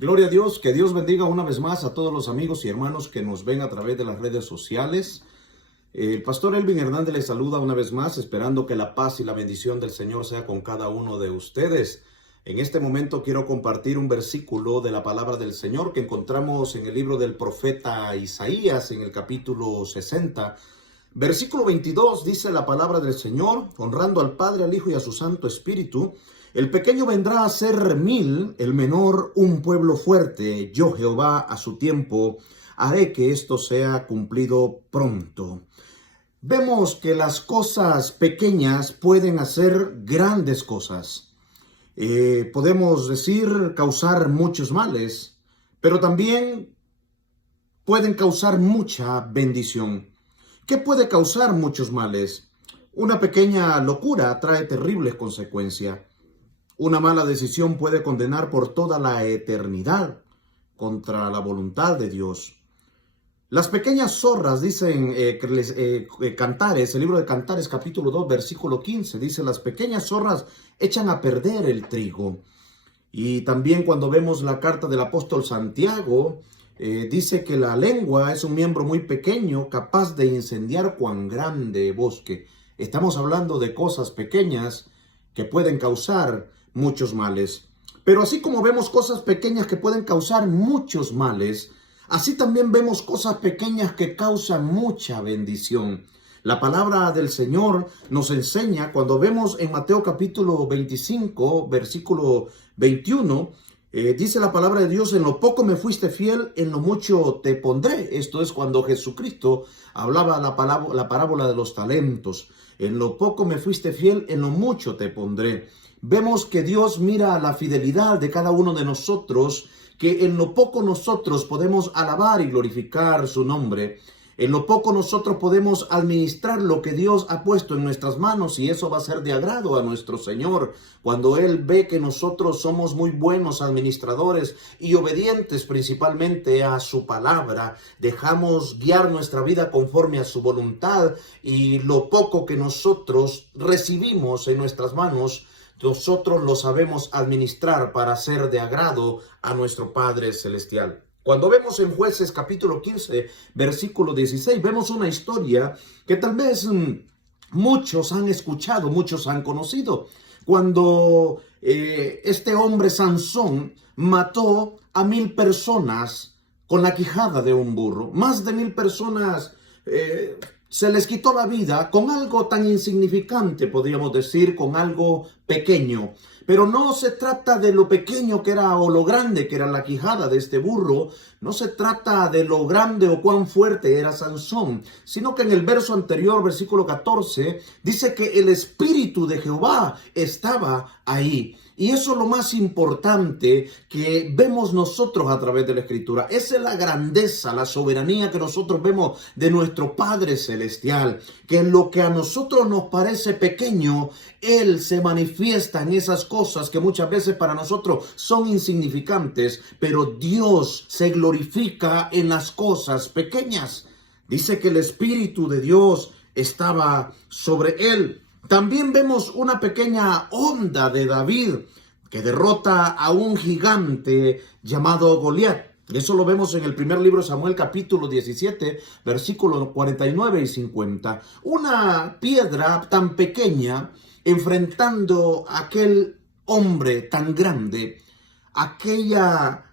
Gloria a Dios, que Dios bendiga una vez más a todos los amigos y hermanos que nos ven a través de las redes sociales. El pastor Elvin Hernández les saluda una vez más, esperando que la paz y la bendición del Señor sea con cada uno de ustedes. En este momento quiero compartir un versículo de la palabra del Señor que encontramos en el libro del profeta Isaías, en el capítulo 60. Versículo 22 dice la palabra del Señor: honrando al Padre, al Hijo y a su Santo Espíritu. El pequeño vendrá a ser 1000, el menor un pueblo fuerte. Yo, Jehová, a su tiempo haré que esto sea cumplido pronto. Vemos que las cosas pequeñas pueden hacer grandes cosas. Podemos decir causar muchos males, pero también pueden causar mucha bendición. ¿Qué puede causar muchos males? Una pequeña locura trae terribles consecuencias. Una mala decisión puede condenar por toda la eternidad contra la voluntad de Dios. Las pequeñas zorras, dicen Cantares, el libro de Cantares capítulo 2, versículo 15, dice: las pequeñas zorras echan a perder el trigo. Y también cuando vemos la carta del apóstol Santiago, dice que la lengua es un miembro muy pequeño, capaz de incendiar cuán grande bosque. Estamos hablando de cosas pequeñas que pueden causar muchos males. Pero así como vemos cosas pequeñas que pueden causar muchos males, así también vemos cosas pequeñas que causan mucha bendición. La palabra del Señor nos enseña, cuando vemos en Mateo capítulo 25, versículo 21, dice la palabra de Dios: en lo poco me fuiste fiel, en lo mucho te pondré. Esto es cuando Jesucristo hablaba la parábola de los talentos. En lo poco me fuiste fiel, en lo mucho te pondré. Vemos que Dios mira la fidelidad de cada uno de nosotros, que en lo poco nosotros podemos alabar y glorificar su nombre. En lo poco nosotros podemos administrar lo que Dios ha puesto en nuestras manos, y eso va a ser de agrado a nuestro Señor. Cuando Él ve que nosotros somos muy buenos administradores y obedientes principalmente a su palabra, dejamos guiar nuestra vida conforme a su voluntad, y lo poco que nosotros recibimos en nuestras manos, nosotros lo sabemos administrar para ser de agrado a nuestro Padre Celestial. Cuando vemos en Jueces capítulo 15, versículo 16, vemos una historia que tal vez muchos han escuchado, muchos han conocido. Cuando este hombre Sansón mató a 1000 personas con la quijada de un burro. Más de 1000 personas se les quitó la vida con algo tan insignificante, podríamos decir, con algo pequeño. Pero no se trata de lo pequeño que era o lo grande que era la quijada de este burro. No se trata de lo grande o cuán fuerte era Sansón, sino que en el verso anterior, versículo 14, dice que el Espíritu de Jehová estaba ahí. Y eso es lo más importante que vemos nosotros a través de la Escritura. Esa es la grandeza, la soberanía que nosotros vemos de nuestro Padre Celestial. Que en lo que a nosotros nos parece pequeño, Él se manifiesta en esas cosas que muchas veces para nosotros son insignificantes, pero Dios se glorifica en las cosas pequeñas. Dice que el Espíritu de Dios estaba sobre Él. También vemos una pequeña onda de David que derrota a un gigante llamado Goliat. Eso lo vemos en el primer libro de Samuel capítulo 17, versículos 49 y 50. Una piedra tan pequeña enfrentando a aquel hombre tan grande. Aquella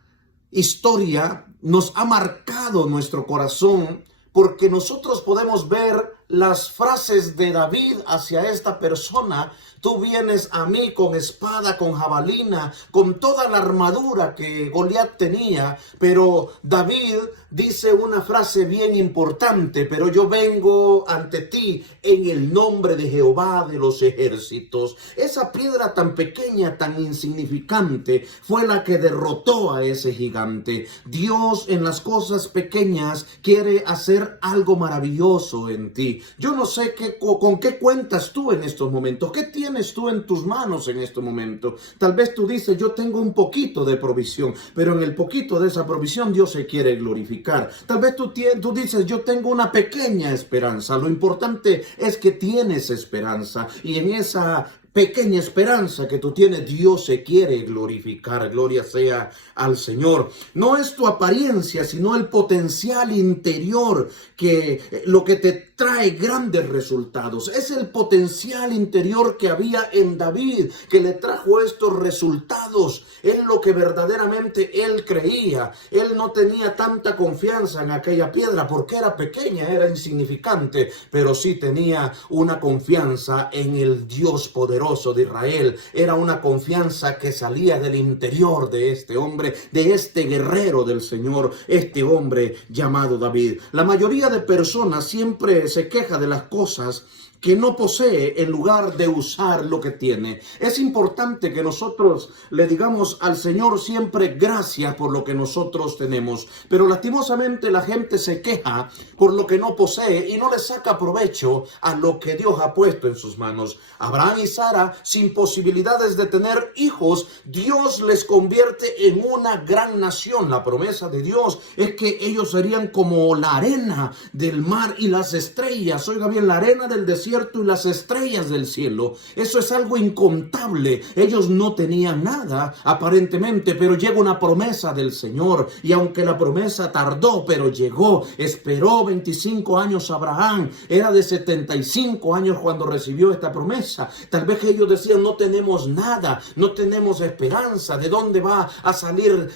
historia nos ha marcado nuestro corazón, porque nosotros podemos ver las frases de David hacia esta persona. Tú vienes a mí con espada, con jabalina, con toda la armadura que Goliat tenía, pero David dice una frase bien importante: pero yo vengo ante ti en el nombre de Jehová de los ejércitos. Esa piedra tan pequeña, tan insignificante, fue la que derrotó a ese gigante. Dios en las cosas pequeñas quiere hacer algo maravilloso en ti. Yo no sé con qué cuentas tú en estos momentos, qué tienes tú en tus manos en este momento. Tal vez tú dices: yo tengo un poquito de provisión, pero en el poquito de esa provisión Dios se quiere glorificar. Tal vez tú dices: yo tengo una pequeña esperanza. Lo importante es que tienes esperanza, y en esa pequeña esperanza que tú tienes, Dios se quiere glorificar. Gloria sea al Señor. No es tu apariencia, sino el potencial interior que lo que te trae grandes resultados. Es el potencial interior que había en David que le trajo estos resultados. Es lo que verdaderamente él creía. Él no tenía tanta confianza en aquella piedra porque era pequeña, era insignificante, pero sí tenía una confianza en el Dios poderoso de Israel. Era una confianza que salía del interior de este hombre, de este guerrero del Señor, este hombre llamado David. La mayoría de personas siempre se queja de las cosas que no posee en lugar de usar lo que tiene. Es importante que nosotros le digamos al Señor siempre gracias por lo que nosotros tenemos, pero lastimosamente la gente se queja por lo que no posee y no le saca provecho a lo que Dios ha puesto en sus manos. Abraham y Sara, sin posibilidades de tener hijos, Dios les convierte en una gran nación. La promesa de Dios es que ellos serían como la arena del mar y las estrellas. Oiga bien, la arena del desierto y las estrellas del cielo. Eso es algo incontable. Ellos no tenían nada aparentemente, pero llega una promesa del Señor, y aunque la promesa tardó, pero llegó. Esperó 25 años Abraham, era de 75 años cuando recibió esta promesa. Tal vez ellos decían, no tenemos nada, no tenemos esperanza, ¿de dónde va a salir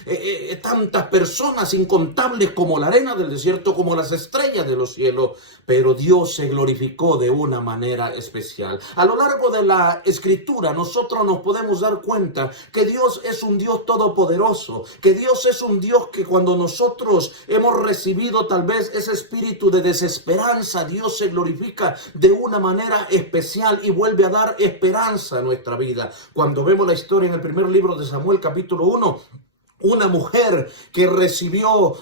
tantas personas incontables como la arena del desierto, como las estrellas de los cielos? Pero Dios se glorificó de una manera especial. A lo largo de la Escritura nosotros nos podemos dar cuenta que Dios es un Dios todopoderoso, que Dios es un Dios que cuando nosotros hemos recibido tal vez ese espíritu de desesperanza, Dios se glorifica de una manera especial y vuelve a dar esperanza a nuestra vida. Cuando vemos la historia en el primer libro de Samuel, capítulo 1, una mujer que recibió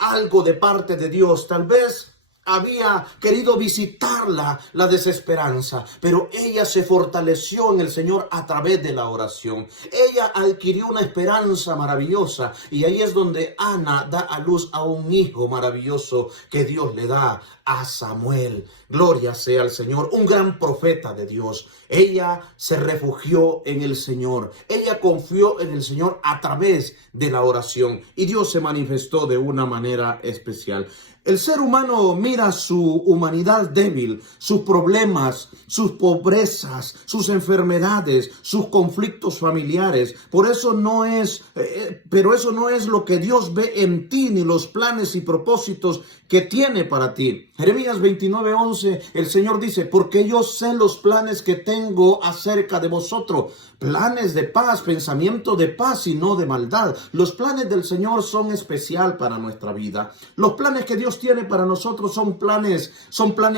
algo de parte de Dios, tal vez había querido visitarla la desesperanza, pero ella se fortaleció en el Señor a través de la oración. Ella adquirió una esperanza maravillosa, y ahí es donde Ana da a luz a un hijo maravilloso que Dios le da a Samuel. Gloria sea al Señor, un gran profeta de Dios. Ella se refugió en el Señor. Ella confió en el Señor a través de la oración, y Dios se manifestó de una manera especial. El ser humano mira su humanidad débil, sus problemas, sus pobrezas, sus enfermedades, sus conflictos familiares. Pero eso no es lo que Dios ve en ti, ni los planes y propósitos que tiene para ti. Jeremías 29:11, el Señor dice, porque yo sé los planes que tengo acerca de vosotros, planes de paz, pensamiento de paz y no de maldad. Los planes del Señor son especial para nuestra vida. Los planes que Dios tiene para nosotros son planes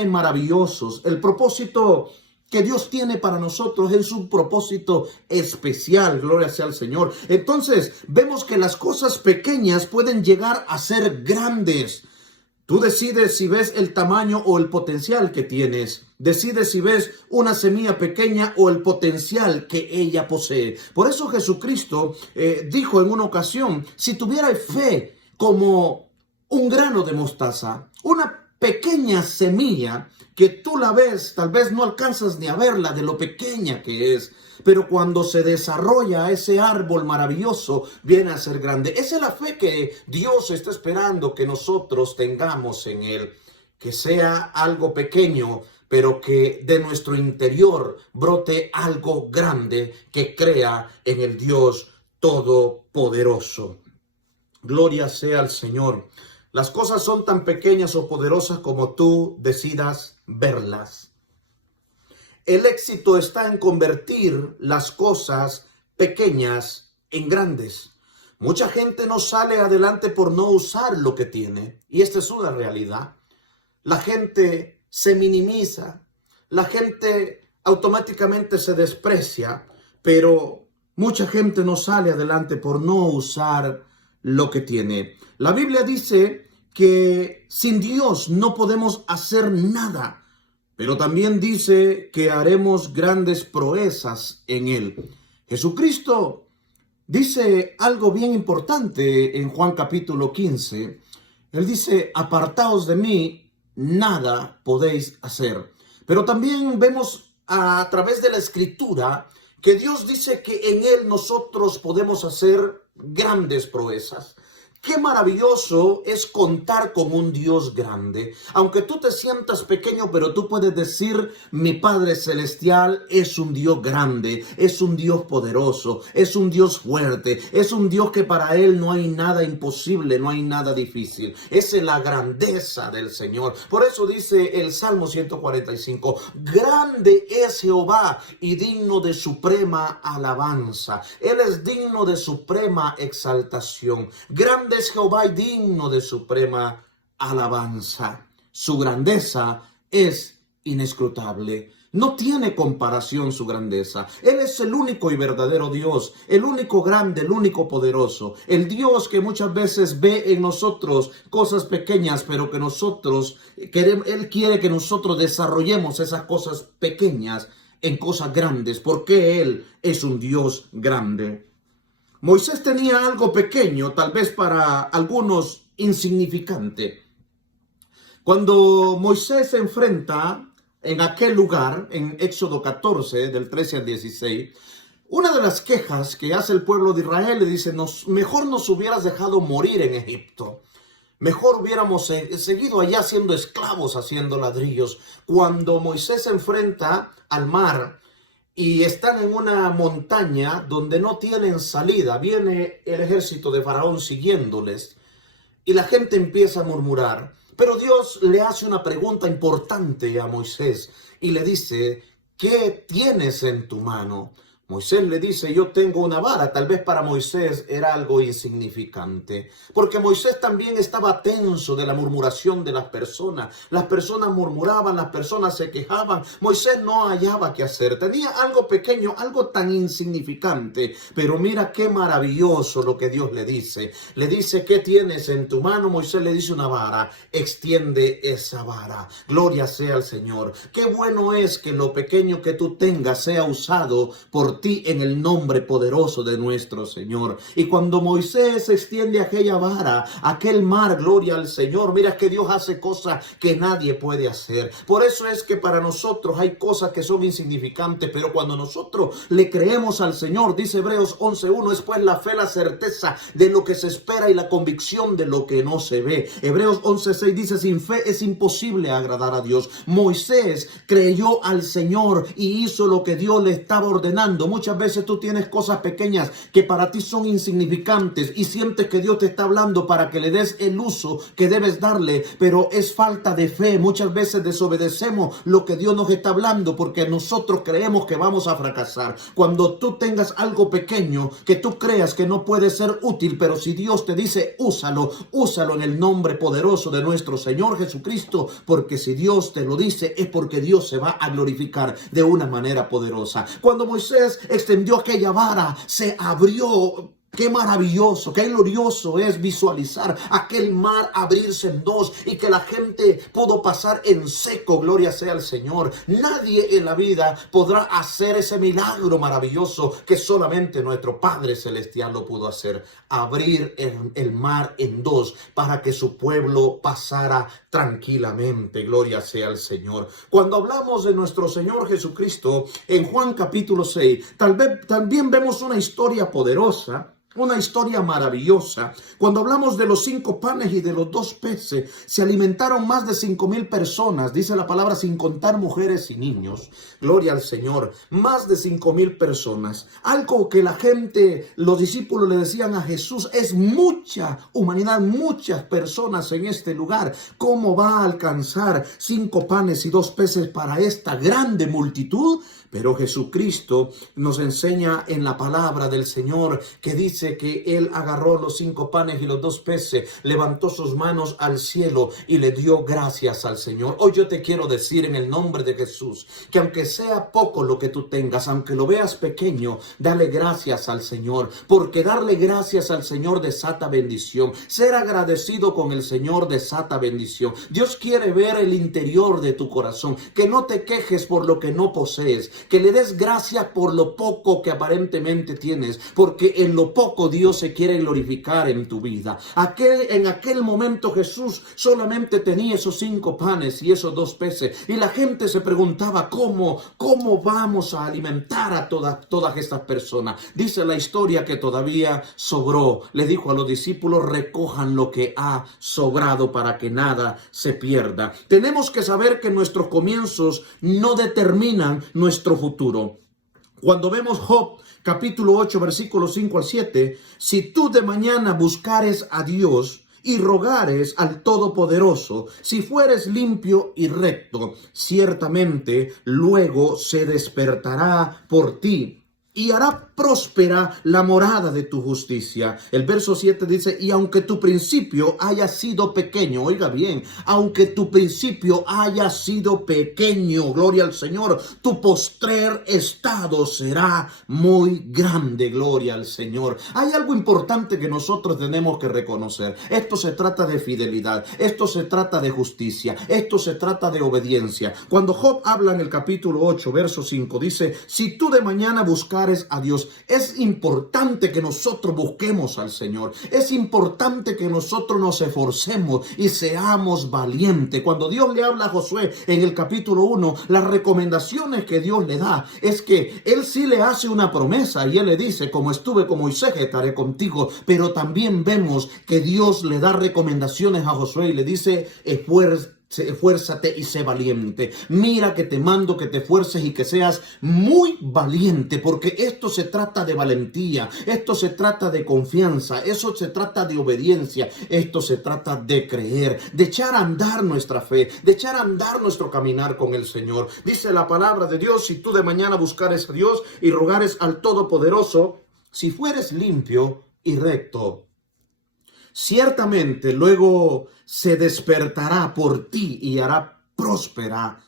maravillosos. El propósito que Dios tiene para nosotros es un propósito especial. Gloria sea al Señor. Entonces, vemos que las cosas pequeñas pueden llegar a ser grandes. Tú decides si ves el tamaño o el potencial que tienes. Decides si ves una semilla pequeña o el potencial que ella posee. Por eso Jesucristo dijo en una ocasión, si tuvierais fe como un grano de mostaza, una pequeña semilla que tú la ves, tal vez no alcanzas ni a verla de lo pequeña que es, pero cuando se desarrolla ese árbol maravilloso, viene a ser grande. Esa es la fe que Dios está esperando que nosotros tengamos en Él, que sea algo pequeño, pero que de nuestro interior brote algo grande que crea en el Dios Todopoderoso. Gloria sea al Señor. Las cosas son tan pequeñas o poderosas como tú decidas verlas. El éxito está en convertir las cosas pequeñas en grandes. Mucha gente no sale adelante por no usar lo que tiene, y esta es una realidad. La gente se minimiza, la gente automáticamente se desprecia, pero mucha gente no sale adelante por no usar lo que tiene. La Biblia dice que sin Dios no podemos hacer nada, pero también dice que haremos grandes proezas en Él. Jesucristo dice algo bien importante en Juan capítulo 15. Él dice, apartaos de mí, nada podéis hacer. Pero también vemos a través de la Escritura que Dios dice que en Él nosotros podemos hacer grandes proezas. Qué maravilloso es contar con un Dios grande. Aunque tú te sientas pequeño, pero tú puedes decir, mi Padre Celestial es un Dios grande, es un Dios poderoso, es un Dios fuerte, es un Dios que para Él no hay nada imposible, no hay nada difícil. Esa es la grandeza del Señor. Por eso dice el Salmo 145, grande es Jehová y digno de suprema alabanza. Él es digno de suprema exaltación. Grande es Jehová y digno de suprema alabanza. Su grandeza es inescrutable. No tiene comparación su grandeza. Él es el único y verdadero Dios, el único grande, el único poderoso. El Dios que muchas veces ve en nosotros cosas pequeñas, pero que nosotros queremos, Él quiere que nosotros desarrollemos esas cosas pequeñas en cosas grandes, porque Él es un Dios grande. Moisés tenía algo pequeño, tal vez para algunos insignificante. Cuando Moisés se enfrenta en aquel lugar, en Éxodo 14, del 13 al 16, una de las quejas que hace el pueblo de Israel le dice, mejor nos hubieras dejado morir en Egipto. Mejor hubiéramos seguido allá siendo esclavos, haciendo ladrillos. Cuando Moisés se enfrenta al mar, y están en una montaña donde no tienen salida. Viene el ejército de Faraón siguiéndoles y la gente empieza a murmurar. Pero Dios le hace una pregunta importante a Moisés y le dice, ¿qué tienes en tu mano? Moisés le dice, yo tengo una vara. Tal vez para Moisés era algo insignificante, porque Moisés también estaba tenso de la murmuración de las personas. Las personas murmuraban, las personas se quejaban. Moisés no hallaba qué hacer. Tenía algo pequeño, algo tan insignificante, pero mira qué maravilloso lo que Dios le dice. Le dice, ¿qué tienes en tu mano? Moisés le dice una vara. Extiende esa vara. Gloria sea al Señor. Qué bueno es que lo pequeño que tú tengas sea usado por ti en el nombre poderoso de nuestro Señor. Y cuando Moisés extiende aquella vara, aquel mar, gloria al Señor, mira que Dios hace cosas que nadie puede hacer. Por eso es que para nosotros hay cosas que son insignificantes, pero cuando nosotros le creemos al Señor, dice Hebreos 11:1, es pues la fe, la certeza de lo que se espera y la convicción de lo que no se ve. Hebreos 11:6 dice, sin fe es imposible agradar a Dios. Moisés creyó al Señor y hizo lo que Dios le estaba ordenando. Muchas veces tú tienes cosas pequeñas que para ti son insignificantes y sientes que Dios te está hablando para que le des el uso que debes darle, pero es falta de fe. Muchas veces desobedecemos lo que Dios nos está hablando porque nosotros creemos que vamos a fracasar. Cuando tú tengas algo pequeño que tú creas que no puede ser útil, pero si Dios te dice úsalo, úsalo en el nombre poderoso de nuestro Señor Jesucristo, porque si Dios te lo dice es porque Dios se va a glorificar de una manera poderosa. Cuando Moisés extendió aquella vara, se abrió. Qué maravilloso, qué glorioso es visualizar aquel mar abrirse en dos y que la gente pudo pasar en seco. Gloria sea al Señor. Nadie en la vida podrá hacer ese milagro maravilloso que solamente nuestro Padre Celestial lo pudo hacer. Abrir el mar en dos para que su pueblo pasara tranquilamente. Gloria sea al Señor. Cuando hablamos de nuestro Señor Jesucristo, en Juan capítulo 6, también vemos una historia poderosa. Una historia maravillosa. Cuando hablamos de los 5 panes y de los 2 peces, se alimentaron más de 5,000 personas, dice la palabra, sin contar mujeres y niños. Gloria al Señor. Más de 5,000 personas. Algo que la gente, los discípulos le decían a Jesús, es mucha humanidad, muchas personas en este lugar. ¿Cómo va a alcanzar 5 panes y 2 peces para esta grande multitud? Pero Jesucristo nos enseña en la palabra del Señor que dice que Él agarró los 5 panes y los 2 peces, levantó sus manos al cielo y le dio gracias al Señor. Hoy yo te quiero decir en el nombre de Jesús que aunque sea poco lo que tú tengas, aunque lo veas pequeño, dale gracias al Señor, porque darle gracias al Señor desata bendición. Ser agradecido con el Señor desata bendición. Dios quiere ver el interior de tu corazón, que no te quejes por lo que no posees, que le des gracias por lo poco que aparentemente tienes, porque en lo poco Dios se quiere glorificar en tu vida. En aquel momento Jesús solamente tenía esos 5 panes y esos 2 peces, y la gente se preguntaba cómo vamos a alimentar a todas estas personas. Dice la historia que todavía sobró. Le dijo a los discípulos: recojan lo que ha sobrado para que nada se pierda. Tenemos que saber que nuestros comienzos no determinan nuestro futuro. Cuando vemos Job capítulo 8 versículos 5 al 7, si tú de mañana buscares a Dios y rogares al Todopoderoso, si fueres limpio y recto, ciertamente luego se despertará por ti y hará próspera la morada de tu justicia. El verso 7 dice: y aunque tu principio haya sido pequeño, oiga bien, aunque tu principio haya sido pequeño, gloria al Señor, tu postrer estado será muy grande, gloria al Señor. Hay algo importante que nosotros tenemos que reconocer. Esto se trata de fidelidad, esto se trata de justicia, esto se trata de obediencia. Cuando Job habla en el capítulo 8, verso 5, dice: si tú de mañana buscares a Dios. Es importante que nosotros busquemos al Señor. Es importante que nosotros nos esforcemos y seamos valientes. Cuando Dios le habla a Josué en el capítulo 1, las recomendaciones que Dios le da es que Él sí le hace una promesa y Él le dice: como estuve con Moisés, estaré contigo. Pero también vemos que Dios le da recomendaciones a Josué y le dice: esfuérzate y sé valiente. Mira que te mando que te esfuerces y que seas muy valiente, porque esto se trata de valentía, esto se trata de confianza, eso se trata de obediencia, esto se trata de creer, de echar a andar nuestra fe, de echar a andar nuestro caminar con el Señor. Dice la palabra de Dios: si tú de mañana buscares a Dios y rogares al Todopoderoso, si fueres limpio y recto, ciertamente luego se despertará por ti y hará próspera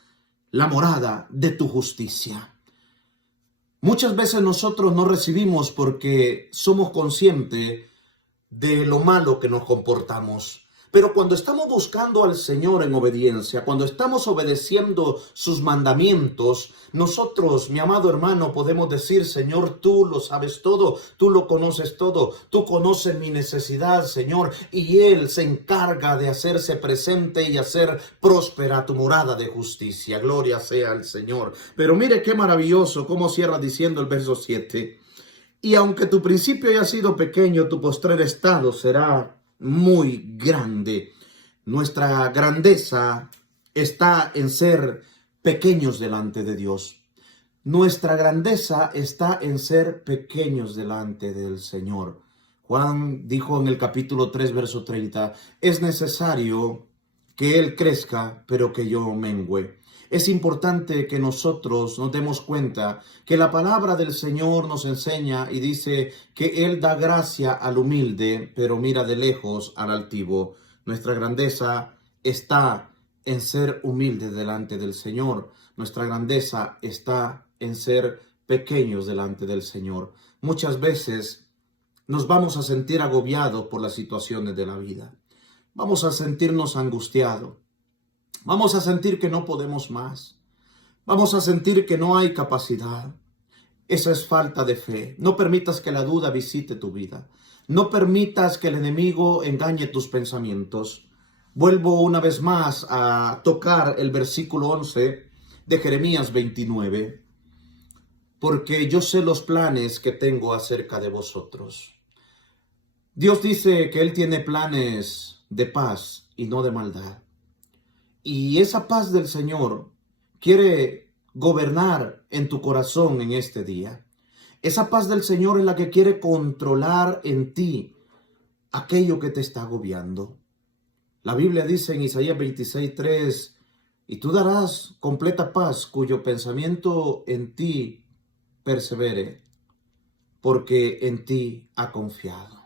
la morada de tu justicia. Muchas veces nosotros no recibimos porque somos conscientes de lo malo que nos comportamos. Pero cuando estamos buscando al Señor en obediencia, cuando estamos obedeciendo sus mandamientos, nosotros, mi amado hermano, podemos decir: Señor, tú lo sabes todo, tú lo conoces todo, tú conoces mi necesidad, Señor, y Él se encarga de hacerse presente y hacer próspera tu morada de justicia. Gloria sea al Señor. Pero mire qué maravilloso cómo cierra diciendo el verso 7. Y aunque tu principio haya sido pequeño, tu postrer estado será muy grande. Nuestra grandeza está en ser pequeños delante de Dios. Nuestra grandeza está en ser pequeños delante del Señor. Juan dijo en el capítulo 3, verso 30, es necesario que Él crezca, pero que yo mengüe. Es importante que nosotros nos demos cuenta que la palabra del Señor nos enseña y dice que Él da gracia al humilde, pero mira de lejos al altivo. Nuestra grandeza está en ser humilde delante del Señor. Nuestra grandeza está en ser pequeños delante del Señor. Muchas veces nos vamos a sentir agobiados por las situaciones de la vida. Vamos a sentirnos angustiados. Vamos a sentir que no podemos más. Vamos a sentir que no hay capacidad. Esa es falta de fe. No permitas que la duda visite tu vida. No permitas que el enemigo engañe tus pensamientos. Vuelvo una vez más a tocar el versículo 11 de Jeremías 29. Porque yo sé los planes que tengo acerca de vosotros. Dios dice que Él tiene planes de paz y no de maldad. Y esa paz del Señor quiere gobernar en tu corazón en este día. Esa paz del Señor es la que quiere controlar en ti aquello que te está agobiando. La Biblia dice en Isaías 26:3, y tú darás completa paz cuyo pensamiento en ti persevere, porque en ti ha confiado.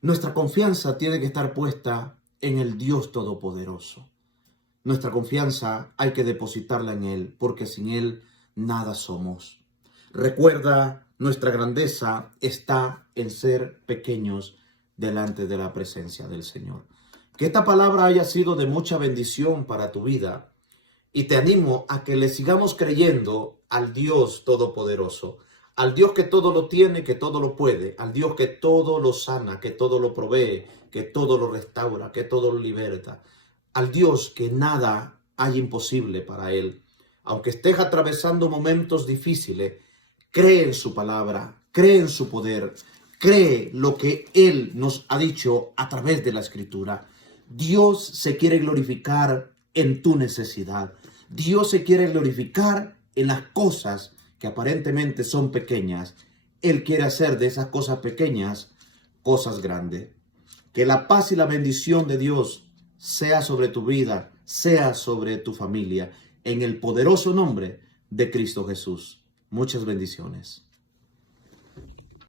Nuestra confianza tiene que estar puesta en el Dios Todopoderoso. Nuestra confianza hay que depositarla en Él, porque sin Él nada somos. Recuerda, nuestra grandeza está en ser pequeños delante de la presencia del Señor. Que esta palabra haya sido de mucha bendición para tu vida y te animo a que le sigamos creyendo al Dios Todopoderoso, al Dios que todo lo tiene, que todo lo puede, al Dios que todo lo sana, que todo lo provee, que todo lo restaura, que todo lo liberta, al Dios que nada hay imposible para Él. Aunque estés atravesando momentos difíciles, cree en su palabra, cree en su poder, cree lo que Él nos ha dicho a través de la Escritura. Dios se quiere glorificar en tu necesidad. Dios se quiere glorificar en las cosas que aparentemente son pequeñas. Él quiere hacer de esas cosas pequeñas cosas grandes. Que la paz y la bendición de Dios sea sobre tu vida, sea sobre tu familia, en el poderoso nombre de Cristo Jesús. Muchas bendiciones.